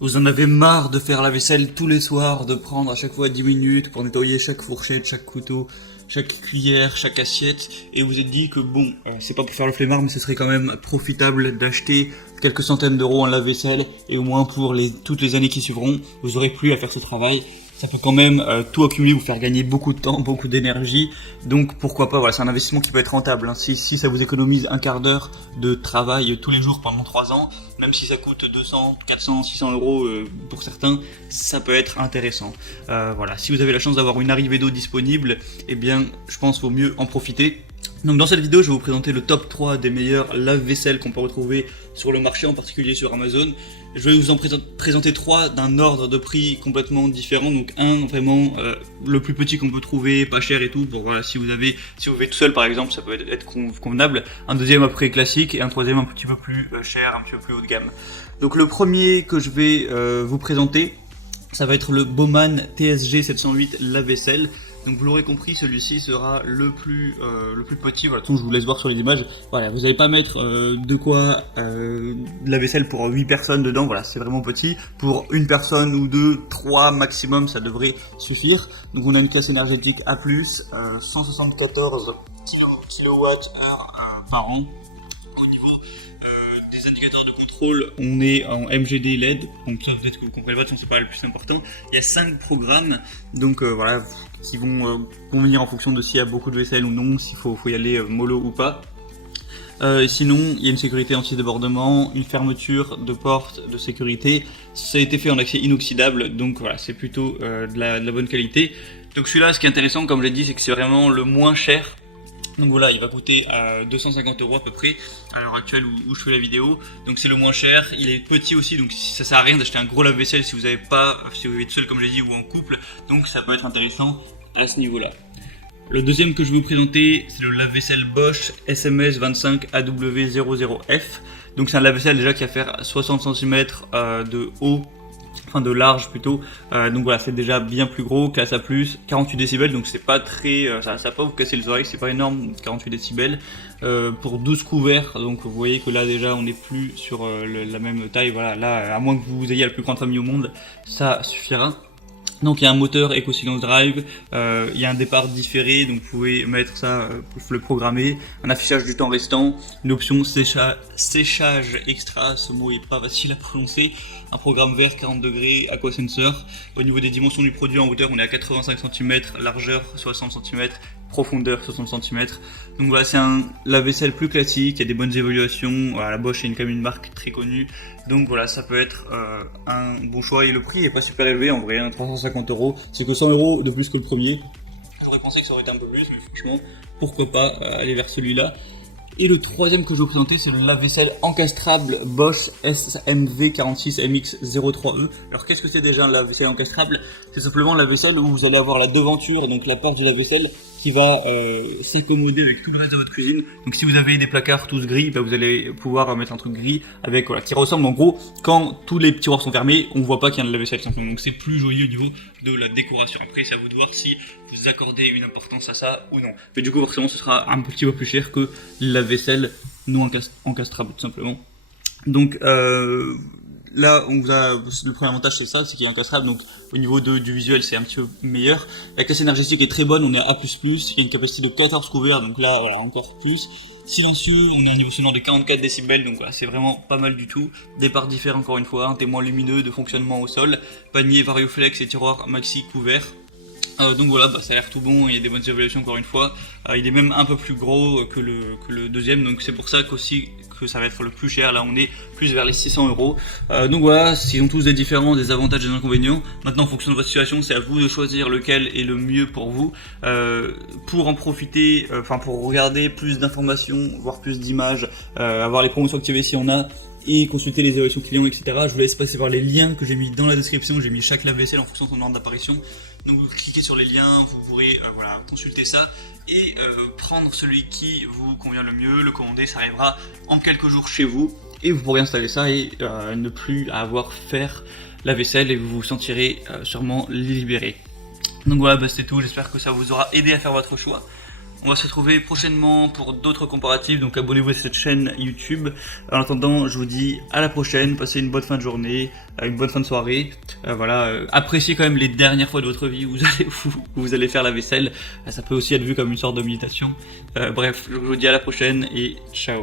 Vous en avez marre de faire la vaisselle tous les soirs, de prendre à chaque fois 10 minutes pour nettoyer chaque fourchette, chaque couteau, chaque cuillère, chaque assiette, et vous êtes dit que bon, c'est pas pour faire le flemmard, mais ce serait quand même profitable d'acheter quelques centaines d'euros en lave-vaisselle, et au moins pour toutes les années qui suivront, vous aurez plus à faire ce travail. Ça peut quand même tout accumuler, vous faire gagner beaucoup de temps, beaucoup d'énergie. Donc pourquoi pas, voilà, c'est un investissement qui peut être rentable. Hein. Si ça vous économise un quart d'heure de travail tous les jours pendant 3 ans, même si ça coûte 200, 400, 600 euros pour certains, ça peut être intéressant. Voilà, si vous avez la chance d'avoir une arrivée d'eau disponible, eh bien je pense qu'il vaut mieux en profiter. Donc dans cette vidéo, je vais vous présenter le top 3 des meilleurs lave-vaisselle qu'on peut retrouver sur le marché, en particulier sur Amazon. Je vais vous en présenter 3 d'un ordre de prix complètement différent. Donc un vraiment le plus petit qu'on peut trouver, pas cher et tout. Bon voilà, si vous vivez tout seul par exemple, ça peut être convenable. Un deuxième après classique et un troisième un petit peu plus cher, un petit peu plus haut de gamme. Donc le premier que je vais vous présenter, ça va être le Bowman TSG 708 lave-vaisselle. Donc vous l'aurez compris, celui-ci sera le plus petit. Voilà, je vous laisse voir sur les images. Voilà, vous n'allez pas mettre de quoi la vaisselle pour 8 personnes dedans. Voilà, c'est vraiment petit. Pour une personne ou deux, 3 maximum, ça devrait suffire. Donc on a une classe énergétique A+, 174 kWh par an. Au niveau des indicateurs de contrôle, on est en MGD LED, donc ça peut-être que vous comprenez pas, c'est pas le plus important. Il y a 5 programmes, donc voilà, qui vont convenir en fonction de s'il y a beaucoup de vaisselle ou non, s'il faut y aller mollo ou pas. Sinon, il y a une sécurité anti-débordement, une fermeture de porte de sécurité. Ça a été fait en acier inoxydable, donc voilà, c'est plutôt de la bonne qualité. Donc celui-là, ce qui est intéressant, comme je l'ai dit, c'est que c'est vraiment le moins cher. Donc voilà, il va coûter 250 euros à peu près à l'heure actuelle où je fais la vidéo. Donc c'est le moins cher, il est petit aussi, donc ça sert à rien d'acheter un gros lave-vaisselle si vous êtes seul comme j'ai dit ou en couple. Donc ça peut être intéressant à ce niveau-là. Le deuxième que je vais vous présenter, c'est le lave-vaisselle Bosch SMS 25 AW00F. Donc c'est un lave-vaisselle déjà qui va faire 60 cm de haut, enfin de large plutôt, donc voilà, c'est déjà bien plus gros, classe A+, 48 décibels, donc c'est pas très, ça va pas vous casser les oreilles, c'est pas énorme, 48 décibels, pour 12 couverts, donc vous voyez que là déjà on n'est plus sur la même taille, voilà, là à moins que vous ayez la plus grande famille au monde, ça suffira. Donc il y a un moteur Eco Silence Drive, il y a un départ différé, donc vous pouvez mettre ça, le programmer, un affichage du temps restant, une option séchage extra, ce mot est pas facile à prononcer, un programme vert 40 degrés, aqua sensor. Au niveau des dimensions du produit en hauteur, on est à 85 cm, largeur 60 cm, profondeur 60 cm. Donc voilà, c'est un lave-vaisselle plus classique, il y a des bonnes évaluations, voilà, la Bosch est quand même une marque très connue, donc voilà, ça peut être un bon choix, et le prix est pas super élevé en vrai, hein, 350 euros, c'est que 100 euros de plus que le premier. J'aurais pensé que ça aurait été un peu plus, mais franchement, pourquoi pas aller vers celui-là. Et le troisième que je vais vous présenter, c'est le lave-vaisselle encastrable Bosch SMV46MX03E. Alors qu'est-ce que c'est déjà un lave-vaisselle encastrable? C'est simplement la vaisselle où vous allez avoir la devanture, donc la porte du lave-vaisselle, qui va s'accommoder avec tout le reste de votre cuisine. Donc si vous avez des placards tous gris, bah, vous allez pouvoir mettre un truc gris avec, voilà, qui ressemble en gros, quand tous les tiroirs sont fermés, on voit pas qu'il y a un lave-vaisselle simplement. Donc c'est plus joli au niveau de la décoration. Après c'est à vous de voir si vous accordez une importance à ça ou non. Mais du coup forcément ce sera un petit peu plus cher que la vaisselle non encastrable tout simplement. Donc là, le premier avantage c'est ça, c'est qu'il est encastrable, donc au niveau du visuel c'est un petit peu meilleur. La classe énergétique est très bonne, on est à A++, il y a une capacité de 14 couverts, donc là voilà, encore plus. Silencieux, on est à un niveau sonore de 44 décibels, donc voilà, c'est vraiment pas mal du tout. Départ différé encore une fois, un témoin lumineux de fonctionnement au sol, panier Varioflex et tiroir maxi couvert. Donc voilà, bah, ça a l'air tout bon, il y a des bonnes évaluations encore une fois, il est même un peu plus gros que le deuxième, donc c'est pour ça qu'aussi que ça va être le plus cher, là on est plus vers les 600 euros. Donc voilà, ils ont tous des différents, des avantages et des inconvénients. Maintenant en fonction de votre situation, c'est à vous de choisir lequel est le mieux pour vous. Pour en profiter, pour regarder plus d'informations, voir plus d'images, avoir les promotions activées si on a, et consulter les évaluations clients, etc. Je vous laisse passer par les liens que j'ai mis dans la description, j'ai mis chaque lave-vaisselle en fonction de son ordre d'apparition. Donc vous cliquez sur les liens, vous pourrez voilà, consulter ça et prendre celui qui vous convient le mieux, le commander, ça arrivera en quelques jours chez vous et vous pourrez installer ça et ne plus avoir faire la vaisselle et vous vous sentirez sûrement libéré. Donc voilà, bah, c'est tout, j'espère que ça vous aura aidé à faire votre choix. On va se retrouver prochainement pour d'autres comparatifs, donc abonnez-vous à cette chaîne YouTube. En attendant, je vous dis à la prochaine, passez une bonne fin de journée, une bonne fin de soirée. Appréciez quand même les dernières fois de votre vie où vous allez faire la vaisselle. Ça peut aussi être vu comme une sorte de méditation. Bref, je vous dis à la prochaine et ciao.